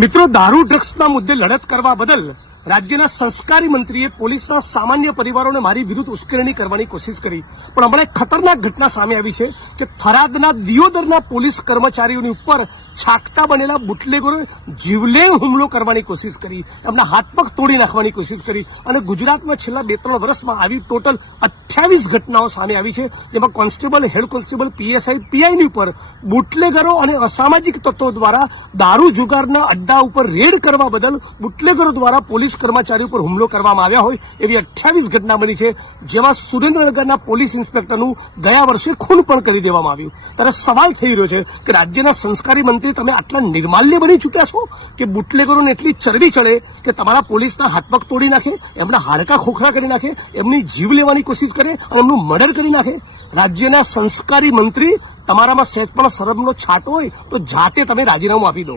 મિત્રો, દારૂ ડ્રગ્સના મુદ્દે લડત કરવા બદલ રાજ્યના સંસ્કારી મંત્રીએ પોલીસના સામાન્ય પરિવારોને મારી વિરુદ્ધ ઉશ્કેરણી કરવાની કોશિશ કરી, પણ હમણાં એક ખતરનાક ઘટના સામે આવી છે કે થરાદના દિયોદરના પોલીસ કર્મચારીઓની ઉપર છાકટા બનેલા બુટલેગરોએ જીવલેણ હુમલો કરવાની કોશિશ કરી, એમના હાથ પગ તોડી નાખવાની કોશિશ કરી અને ગુજરાતમાં છેલ્લા 2-3 વર્ષમાં આવી ટોટલ 28 ઘટનાઓ સામે આવી છે, જેમાં કોન્સ્ટેબલ, હેડ કોન્સ્ટેબલ, પીએસઆઈ, પીઆઈની ઉપર બુટલેગરો અને અસામાજિક તત્વો દ્વારા દારૂ જુગારના અડ્ડા ઉપર રેડ કરવા બદલ બુટલેગરો દ્વારા પોલીસ કર્મચારી ઉપર હુમલો કરવામાં આવ્યા હોય એવી 28 ઘટના બની છે, જેમાં સુરેન્દ્રનગરના પોલીસ ઇન્સ્પેક્ટરનું ગયા વર્ષે ખૂન પણ કરી દેવામાં આવ્યું। ત્યારે સવાલ થઈ રહ્યો છે કે રાજ્યના સંસ્કારી મંત્રી, તમે આટલા નિર્માલ્ય બની ચૂક્યા છો કે બુટલેગરોને એટલી ચરબી ચડે કે તમારા પોલીસના હાથ પગ તોડી નાખે, એમના હાડકા ખોખરા કરી નાખે, એમની જીવ લેવાની કોશિશ કરે અને એમનું મર્ડર કરી નાખે। રાજ્યના સંસ્કારી મંત્રી, તમારામાં સહેજ પણ શરમનો છાંટ હોય તો જાતે તમે રાજીનામું આપી દો।